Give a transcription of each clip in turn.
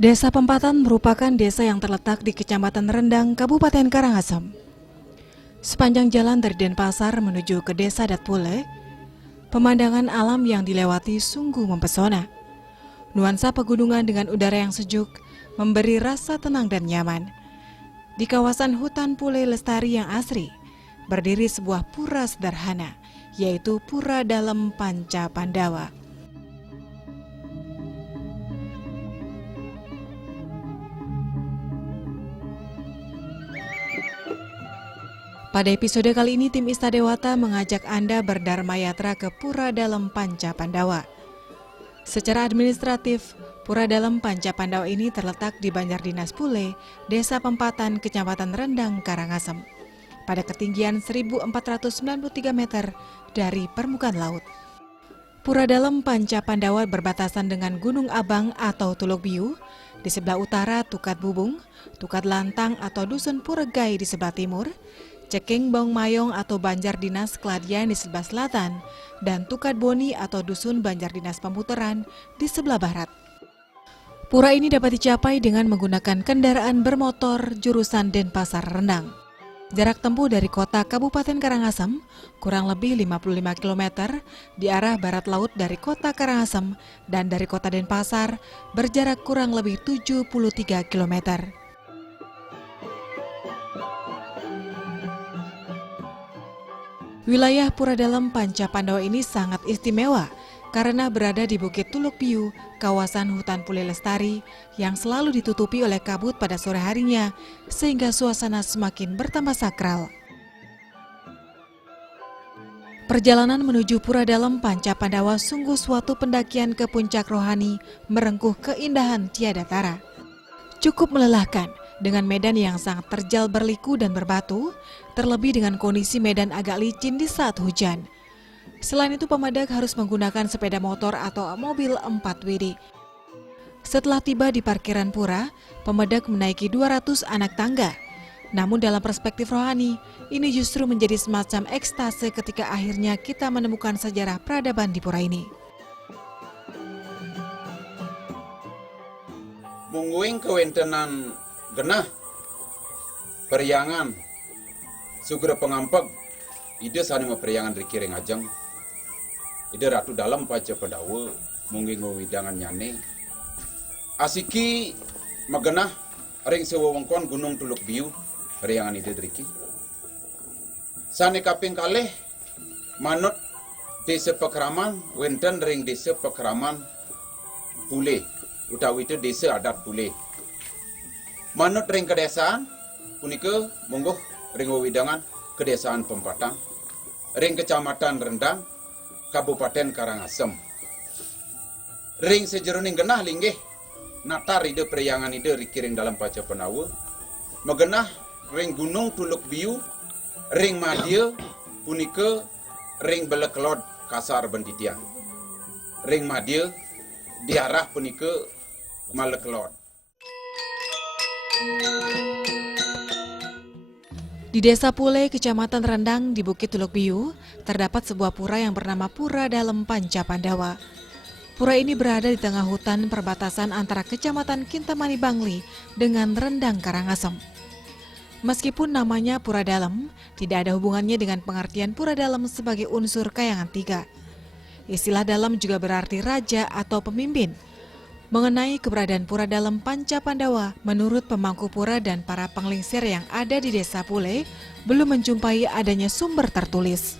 Desa Pempatan merupakan desa yang terletak di Kecamatan Rendang, Kabupaten Karangasem. Sepanjang jalan dari Denpasar menuju ke Desa Datpule, pemandangan alam yang dilewati sungguh mempesona. Nuansa pegunungan dengan udara yang sejuk memberi rasa tenang dan nyaman. Di kawasan hutan Pule Lestari yang asri, berdiri sebuah pura sederhana, yaitu Pura Dalem Panca Pandawa. Pada episode kali ini, tim Istadewata mengajak Anda berdharma yatra ke Pura Dalem Panca Pandawa. Secara administratif, Pura Dalem Panca Pandawa ini terletak di Banjar Dinas Pule, Desa Pempatan, Kecamatan Rendang, Karangasem, pada ketinggian 1493 meter dari permukaan laut. Pura Dalem Panca Pandawa berbatasan dengan Gunung Abang atau Tuluk Biu, di sebelah utara Tukat Bubung, Tukat Lantang atau Dusun Puregai di sebelah timur, Ceking Bong Mayong atau Banjar Dinas Keladian di sebelah selatan, dan Tukat Boni atau Dusun Banjar Dinas Pemutaran di sebelah barat. Pura ini dapat dicapai dengan menggunakan kendaraan bermotor jurusan Denpasar Rendang. Jarak tempuh dari kota Kabupaten Karangasem kurang lebih 55 km di arah barat laut dari kota Karangasem, dan dari kota Denpasar berjarak kurang lebih 73 km. Wilayah Pura Dalem Panca Pandawa ini sangat istimewa karena berada di Bukit Tuluk Biu, kawasan hutan Pule Lestari yang selalu ditutupi oleh kabut pada sore harinya sehingga suasana semakin bertambah sakral. Perjalanan menuju Pura Dalem Panca Pandawa sungguh suatu pendakian ke puncak rohani merengkuh keindahan tiada tara. Cukup melelahkan dengan medan yang sangat terjal berliku dan berbatu, terlebih dengan kondisi medan agak licin di saat hujan. Selain itu, pemandak harus menggunakan sepeda motor atau mobil 4WD. Setelah tiba di parkiran pura, pemandak menaiki 200 anak tangga. Namun dalam perspektif rohani, ini justru menjadi semacam ekstase ketika akhirnya kita menemukan sejarah peradaban di pura ini. Mungguing kewentenan genah periangan sugera pengampeg ide sanima periangan rikiring ajeng ide Ratu Dalem Panca Pandawa mungging widangan nyane asiki magenah ring sewewengkon Gunung Tuluk Biu periangan ide driki sane kaping kalih manut desa Pekraman wenten ring desa Pekraman Pule utawi itu desa adat Pule. Manut ring kedesaan punika mungguh ring widangan kedesaan Pempatan, ring kecamatan Rendang, Kabupaten Karangasem. Ring sejeroning genah linggih natar ide periangan ide rikiring dalam Panca Pandawa. Magenah ring Gunung Tuluk Biu, ring Madia punika ring Belekelod Kasar Benditian. Ring Madia diarah punika Malekelod. Di Desa Pule, Kecamatan Rendang di Bukit Tuluk Biu, terdapat sebuah pura yang bernama Pura Dalem Panca Pandawa. Pura ini berada di tengah hutan perbatasan antara Kecamatan Kintamani Bangli dengan Rendang Karangasem. Meskipun namanya Pura Dalem, tidak ada hubungannya dengan pengertian Pura Dalem sebagai unsur kayangan tiga. Istilah Dalem juga berarti raja atau pemimpin. Mengenai keberadaan Pura Dalem Panca Pandawa, menurut pemangku pura dan para penglingsir yang ada di Desa Pule, belum menjumpai adanya sumber tertulis.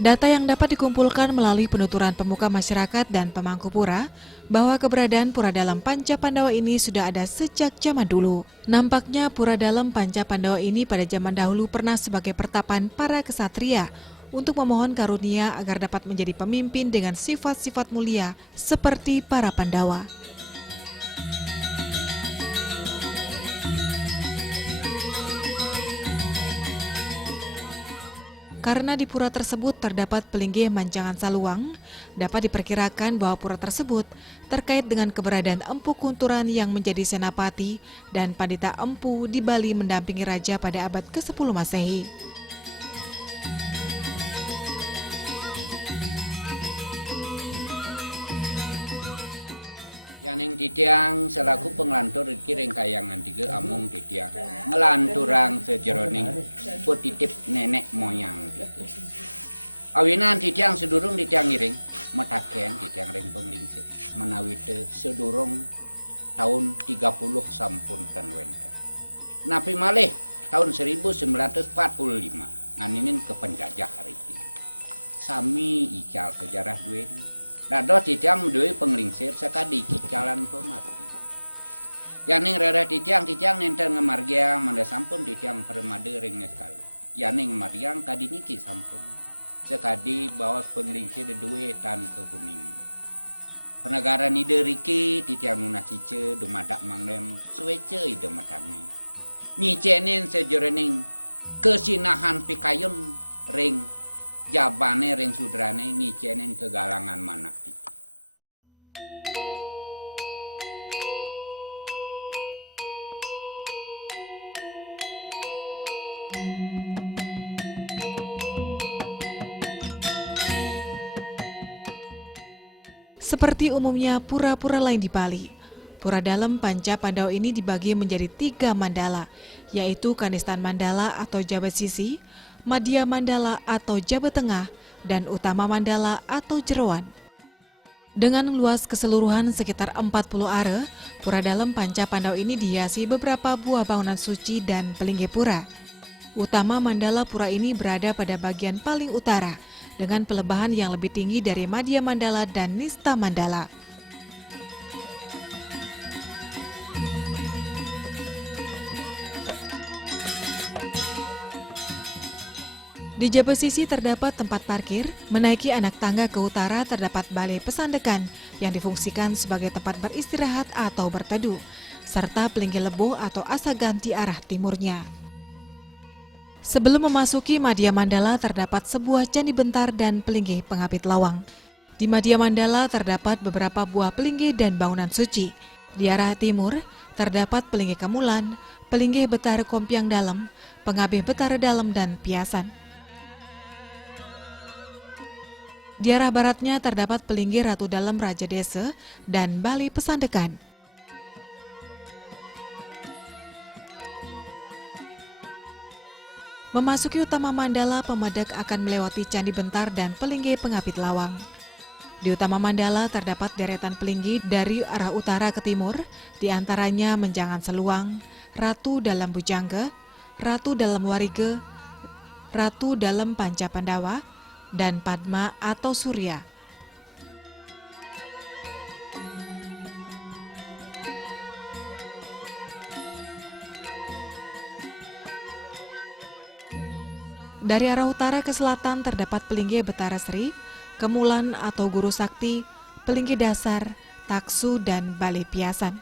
Data yang dapat dikumpulkan melalui penuturan pemuka masyarakat dan pemangku pura, bahwa keberadaan Pura Dalem Panca Pandawa ini sudah ada sejak zaman dulu. Nampaknya Pura Dalem Panca Pandawa ini pada zaman dahulu pernah sebagai pertapan para kesatria, untuk memohon karunia agar dapat menjadi pemimpin dengan sifat-sifat mulia seperti para Pandawa. Karena di pura tersebut terdapat pelinggih mancangan saluang, dapat diperkirakan bahwa pura tersebut terkait dengan keberadaan Empu Kunturan yang menjadi senapati dan Pandita Empu di Bali mendampingi raja pada abad ke-10 Masehi. Yaning titiang selaku penglantur iki ring kayangan tiga amung titiang ngelanturang sejeroning petitip nenek moyang tiga. Awinan titiang sedurung titiang ngiring metaken titiang ring penglingsik menawi teu sedurung tahun 30 sampun ten wenten. Napi malih tahun 1945 nganinin ke penjajah hari ini. Sami ical sejarah duit. Dados titiang duwe penglingsir sakadi kicalan pemati. Yaning rereh titiang nenten ngamargiang manda sampun titiang permade ring neskale. Yaning mariang kadiniki sampun. Sekadi bawas penglingsir duwe tan kehuning. Penagaran ide riki titiang nuna cice dumadak mangdem suwece ide matangi. Nyicenin sejerening kesinahan pikayun ring jabane ring sudrane ngicenin kegalangan manak titi. Seperti umumnya pura-pura lain di Bali, Pura Dalem Panca Pandawa ini dibagi menjadi 3 mandala, yaitu Kanistan Mandala atau Jabat Sisi, Madya Mandala atau Jabat Tengah, dan Utama Mandala atau Jeroan. Dengan luas keseluruhan sekitar 40 are, Pura Dalem Panca Pandawa ini dihiasi beberapa buah bangunan suci dan pelinggi pura. Utama Mandala pura ini berada pada bagian paling utara, dengan pelebahan yang lebih tinggi dari Madya Mandala dan Nista Mandala. Di Jabat Sisi terdapat tempat parkir, menaiki anak tangga ke utara terdapat balai pesandekan yang difungsikan sebagai tempat beristirahat atau berteduh, serta pelinggi lebo atau asa ganti arah timurnya. Sebelum memasuki Madya Mandala terdapat sebuah candi bentar dan pelinggi pengapit lawang. Di Madya Mandala terdapat beberapa buah pelinggi dan bangunan suci. Di arah timur terdapat pelinggi Kemulan, pelinggi Betara Kompiang Dalem, pengabih Betara Dalem dan Piasan. Di arah baratnya terdapat pelinggi Ratu Dalem Raja Desa dan Bali Pesandekan. Memasuki Utama Mandala, pemadek akan melewati Candi Bentar dan pelinggi Pengapit Lawang. Di Utama Mandala terdapat deretan pelinggi dari arah utara ke timur, di antaranya Menjangan Seluang, Ratu Dalem Bujangga, Ratu Dalem Warige, Ratu Dalem Panca Pandawa, dan Padma atau Surya. Dari arah utara ke selatan terdapat pelinggi Betara Sri, Kemulan atau Guru Sakti, pelinggi Dasar, Taksu, dan Bali Piasan.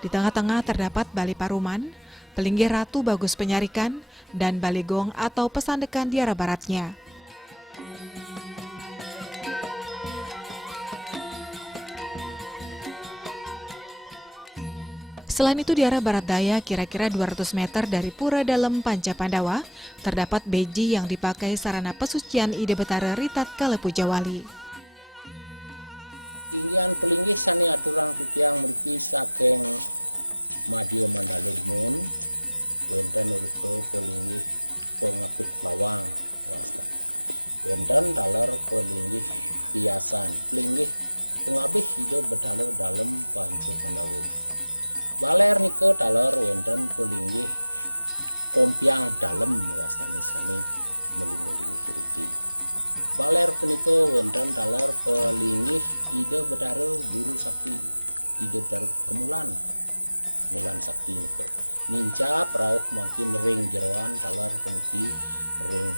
Di tengah-tengah terdapat Bali Paruman, pelinggi Ratu Bagus Penyarikan, dan Bali Gong atau Pesandekan di arah baratnya. Selain itu di arah barat daya kira-kira 200 meter dari Pura Dalem Panca Pandawa, terdapat beji yang dipakai sarana pesucian Ide Betara Ritat Kalepujawali. Tinggian pelinggi sani aturang titiang mriki saking Madya Mandala Mun wenten rupa pelinggi Pengapit Lawang wasta. Wenten taler pelinggi Piasan, pelinggi pengabih Ide Betara Dalem Panca Pandawa. Baler nika taler wenten pelinggi Kompiang Dalem wastane sani melingi mriki. Baler punika wenten taler pelinggi Ide Betara Guru Sakti, Ide Betara Kemulan Sakti nika. Nincap rauh makin ring jeroan taler puniki ring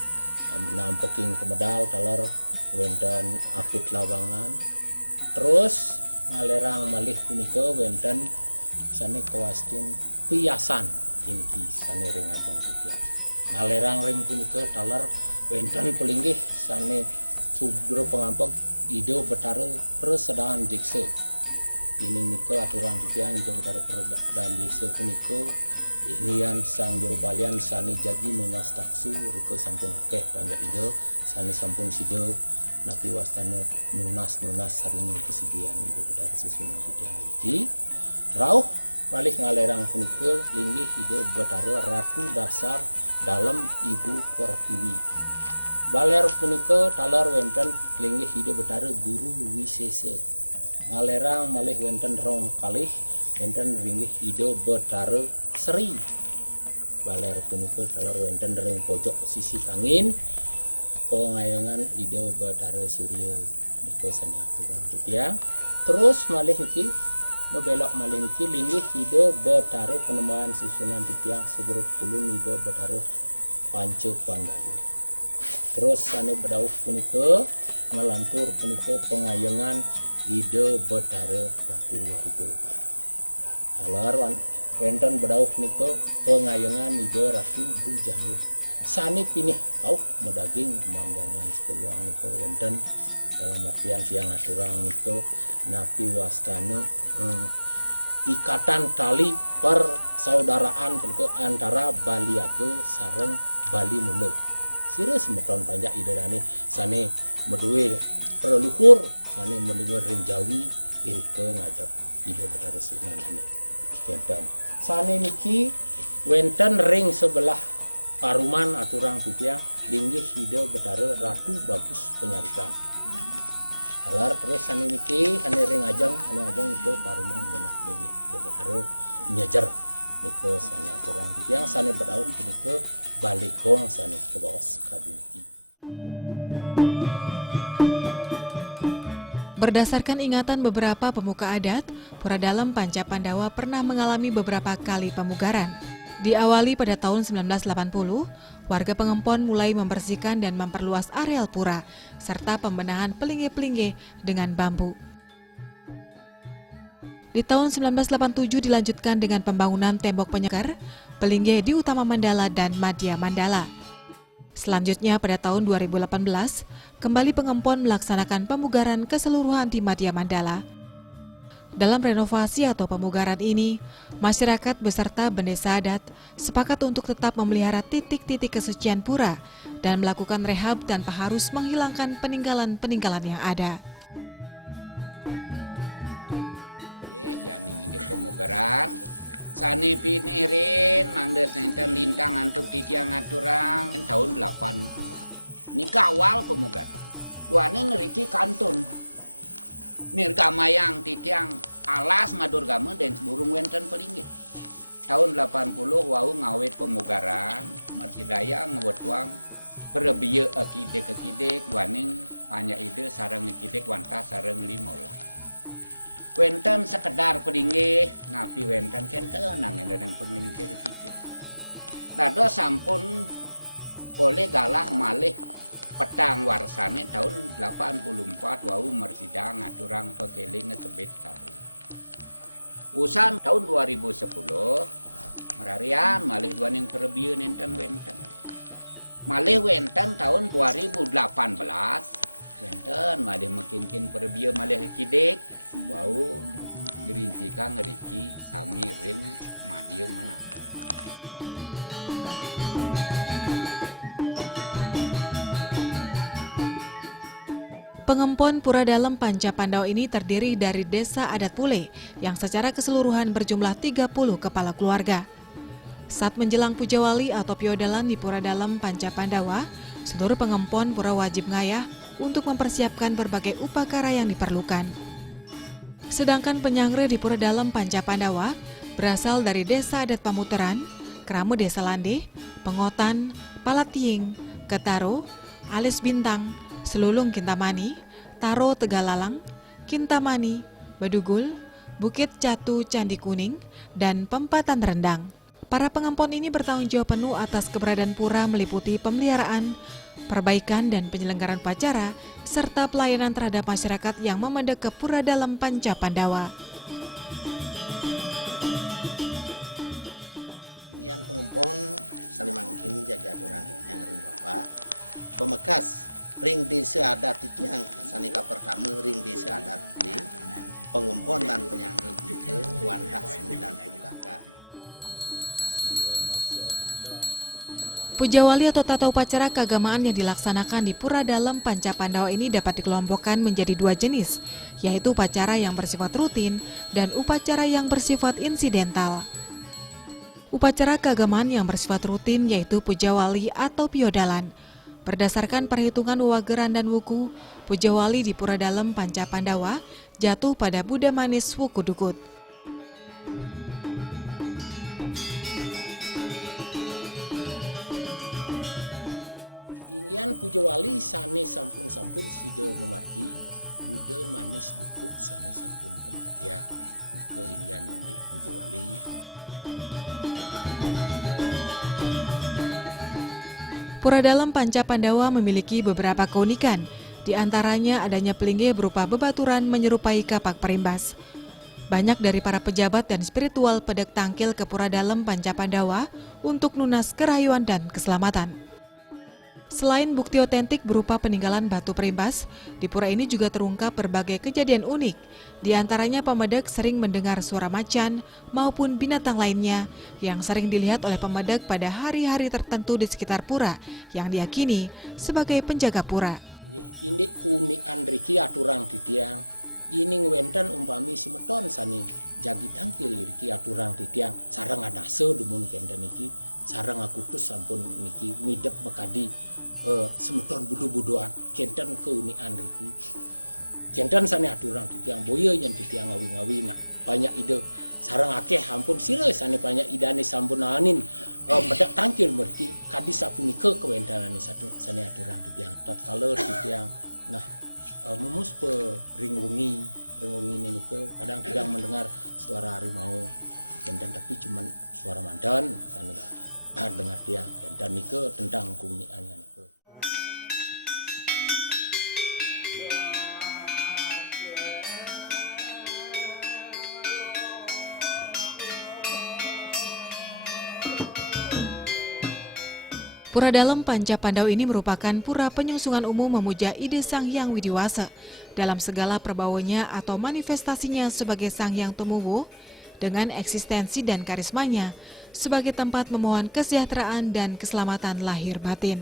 nampeking kemedal taler wenten Apit Lawangan. Terus ngalerang malih punika wenten sane kawastin Piasan iniki sane ring ajeng titiang. Ngalerang ring punika taler wenten pelinggih sane Sugro Pengampek ido betara persedaan jekse. Ini nika aturan titiang ido betara persedaan jekse punika inian sang jero balian sani jagi nunas taksu rika sampun akeh panjak ido sani sampun sido napi wastana nunas sarini kesediaan ido betara susunan titiang iki rauh malih ngalerang punika linggih ido betara ratu dasar dalam Ibu Pertiwi. Baler punika talar wenten linggih hidup betara guru wisesa. Ngalerang malih wenten rong kalih wenten linggih hidup betara Sri. Baler punika talar wenten ring pojok sisi kangin pengayangan hidup betara Surya. Nika sani aturan titiang. Terus malih niki membelok malih niki linggih hidup betara penembahan susunan titiang Sugro Kulun hidup betara Panca Pandawa. Terus sane bedauh punika ngelantur punika pengayangan ide betara Ratu Warga. Halar wenten bedauh punika pengayangan ide Ratu Bujangluh. Sane pinih kau medaging manjangan sepeluang nika wenten dalam artian tiang aturang nika napi wastana ikatan tali persaudaraan antara Baliaga sareng Bali Mula. Sira semeton panjak idadane sane meduwe perluhur sane meliwir ring Jawi irike ngajak ide betara sunanane. Kenten. Sane niki wenten ring sebelah paruman aturang titiang linggih ide betara Ratu Bagus Penyarikan. Dalar terus sane niki ane ring ajeng niku paruman benah linggih ide betara nyejer. Niko sane aturang titiang sane bedauh niko balikong sane kebaos kaduniki. Berdasarkan ingatan beberapa pemuka adat, Pura Dalem Panca Pandawa pernah mengalami beberapa kali pemugaran. Diawali pada tahun 1980, warga Pengempon mulai membersihkan dan memperluas areal pura, serta pembenahan pelinggih-pelinggih dengan bambu. Di tahun 1987 dilanjutkan dengan pembangunan tembok penyeker, pelinggih di Utama Mandala dan Madya Mandala. Selanjutnya pada tahun 2018, kembali Pengempon melaksanakan pemugaran keseluruhan di Madya Mandala. Dalam renovasi atau pemugaran ini, masyarakat beserta bendesa adat sepakat untuk tetap memelihara titik-titik kesucian pura dan melakukan rehab tanpa harus menghilangkan peninggalan-peninggalan yang ada. Pemugaran sani pinirin mangdes nenten lintang antuk titiang aturang tahun 80 ini kawal pemugaran tuane ngeriki kantun nirgamayang titiang alas ngadurgama dan burung wenten pelinggih tahun 80 wau ngawet pemugaran marsidaya ngewetuang perebieu akidek waning hanya ide sareng akidek wanta sareng limolah wenten sekedar pelinggih napi wenten kenten nanging dari pelinggih itu. Dado sampun oleh galah malih petang warsane tahun 84 wau mersida ngaturang pekeling ngetebet saru. Usan tahun 2010 merarian malih duaning perebieu nenten wenten. Malih wenten tahun 2018 wenten malih makin perebieu malih kidek bau gerincika ngeriki sami ring Madya Mandala. Pengempon Pura Dalem Panca Pandawa ini terdiri dari desa adat Pule yang secara keseluruhan berjumlah 30 kepala keluarga. Saat menjelang Puja Wali atau Piodalan di Pura Dalem Panca Pandawa, seluruh pengempon pura wajib ngayah untuk mempersiapkan berbagai upacara yang diperlukan. Sedangkan penyangre di Pura Dalem Panca Pandawa berasal dari desa adat Pamuteran, Keramu Desa Lande, Pengotan, Palatiing, Ketaro, Alis Bintang, Selulung Kintamani, Taro Tegalalang, Kintamani, Badugul, Bukit Catu Candi Kuning, dan Pempatan Rendang. Para pengempon ini bertanggung jawab penuh atas keberadaan pura meliputi pemeliharaan, perbaikan dan penyelenggaraan upacara, serta pelayanan terhadap masyarakat yang memendek ke Pura Dalem Panca Pandawa. Pengempon saling mangkin jaga orang yang ring bapak pemekas ring desa adat titiang sanika pertama ring desa adat di pengumpul dan penyangga ke warga 90 kakak. Puja Wali atau tata upacara keagamaan yang dilaksanakan di Pura Dalem Panca Pandawa ini dapat dikelompokkan menjadi dua jenis, yaitu upacara yang bersifat rutin dan upacara yang bersifat insidental. Upacara keagamaan yang bersifat rutin yaitu Puja Wali atau Piodalan. Berdasarkan perhitungan Wewageran dan Wuku, Puja Wali di Pura Dalem Panca Pandawa jatuh pada Buddha Manis Wuku Dukut. Tinggian Puja Wali sane sampun-sampun sida memargi Buddha Manis Dukut sane sampun kemargia ke inian indik Puja Wali. Pura Dalem Panca Pandawa memiliki beberapa keunikan, di antaranya adanya pelinggih berupa bebaturan menyerupai kapak perimbas. Banyak dari para pejabat dan spiritual pedek tangkil ke Pura Dalem Panca Pandawa untuk nunas kerayuan dan keselamatan. Selain bukti otentik berupa peninggalan batu perimbas, di pura ini juga terungkap berbagai kejadian unik. Di antaranya pemedek sering mendengar suara macan maupun binatang lainnya yang sering dilihat oleh pemedek pada hari-hari tertentu di sekitar pura yang diyakini sebagai penjaga pura. Indik keunikan riki aturang titiang, ini ngwenten umpami simeton sani jagi tangkil riki aturang titiang, sarang adase dumun kenten iki, sarang akutus sampun niki midep bekadi semeton budu-buduan kenten keunikan riki. Kenten sani aturang titiang boya yang titiang ngawi-ngawi nak banyak ide sarang akeh ampun sira sani banyak idane sampun anin pedak tangkil merti kadi sapunika kewentanane satu sani aturang titiang tatkala titiang nah memus pe ring wengi nika kadang-kadang mendengar suara harimau kenten tapi cuman suara mandan sani dengar dia dan nika tentang keunikannya nika. Pura Dalem Panca Pandawa ini merupakan pura penyungsungan umum memuja ide Sang Hyang Widiwasa dalam segala perbawaannya atau manifestasinya sebagai Sang Hyang Tumuwu dengan eksistensi dan karismanya sebagai tempat memohon kesejahteraan dan keselamatan lahir batin.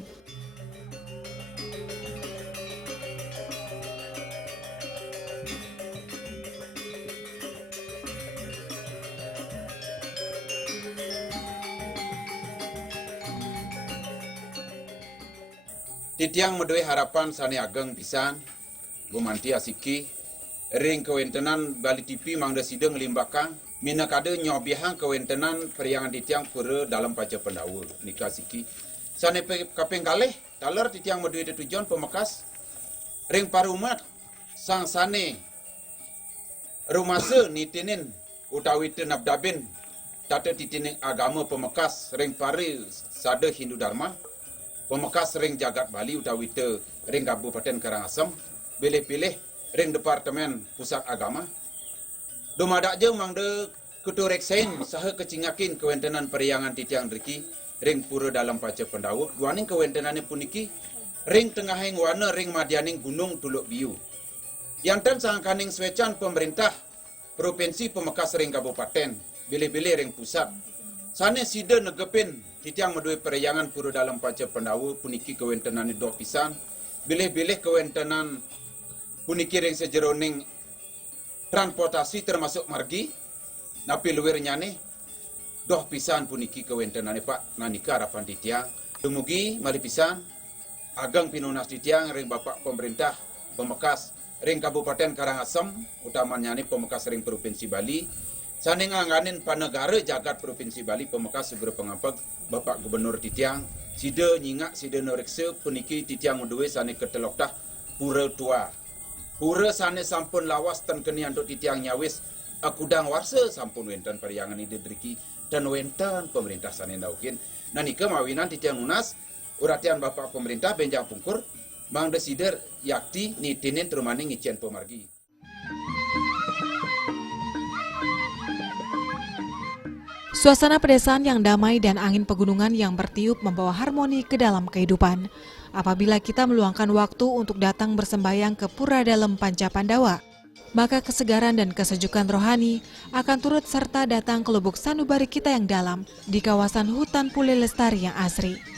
Titiang medue harapan sani ageng pisan, gumanti asiki, ring kewentenan bali tipi mangda sideng limbakang, mina kade nyobihang kewentenan periangan titiang Pura Dalem Panca Pandawa nika asiki. Sani kapeng kalih, taler titiang medue de tujuan pemekas, ring parumat, sang sane, rumase nitinin utawi tenabdabin, tata titinin agama pemekas, ring pari sada Hindu Dharma, pemekas ring jagat Bali utawi te ring Kabupaten Karangasem, pilih-pilih ring Departemen Pusat Agama. Dumadak je mangde kutureksain saha kecingakin kewentenan periangan titiang riki ring Pura Dalem Panca Pandawa. Duaning kewentenane puniki ring tengahing wana ring madianing Gunung Tuluk Biu. Yanten sangkaning swecan pemerintah provinsi pemekas ring kabupaten, pilih-pilih ring pusat. Sane sida negepin titiang medue periangan Pura Dalem Panca Pandawa puniki kewentenan doh pisan, bilih-bilih kewentenan puniki ring sejeroning transportasi termasuk margi, napi luwir nyane doh pisan puniki kewentenan Pak nanika harapan titiang. Dumugi mali pisan ageng pinunas titiang ring Bapak pemerintah pemekas ring Kabupaten Karangasem, utamanya ni pemekas ring Provinsi Bali. Sane nganganin panegara jagat Provinsi Bali pemekas segera pengampag Bapak Gubernur titiang sida nyingak sida noreksa puniki titiang medue sane keteloktah pura tua. Pura sane sampun lawas ten keni anduk titiang nyawis akudang warsa sampun wenten periangan ide driki dan wenten pemerintah sane naukin. Nanika mawinan titiang nunas uratian Bapak pemerintah benjang pungkur mangda sider yakti nitinin terumani ngicen pemargi. Suasana pedesaan yang damai dan angin pegunungan yang bertiup membawa harmoni ke dalam kehidupan. apabila kita meluangkan waktu untuk datang bersembahyang ke Pura Dalem Panca Pandawa, maka kesegaran dan kesejukan rohani akan turut serta datang ke lubuk sanubari kita yang dalam di kawasan hutan Pule Lestari yang asri.